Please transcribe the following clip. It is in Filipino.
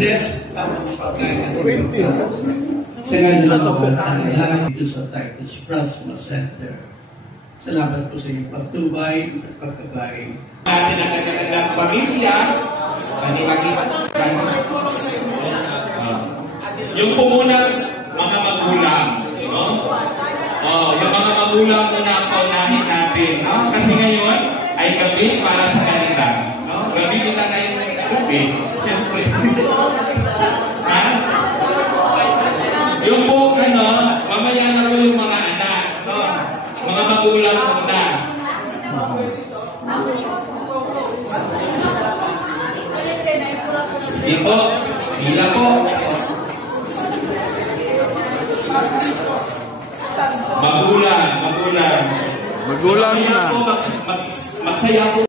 Bless ang pagkain at sa ngayon ng mga tanda dito sa Titus Plasma Center. Salamat po sa inyong pagtubay at pagkabay. Natin ang kanilang pamilya, yung po muna mga magulang, no? Yung mga magulang muna ang paunahin natin, no? Kasi ngayon ay gabi para sa kanila, no? Gabi nila ngayon gabi, siyempre. Ha? Yung po, mamaya na po yung mga anak, no? Mga magulang muna. Sige po, sila po. Magulang na. Magulang na. Magsaya po.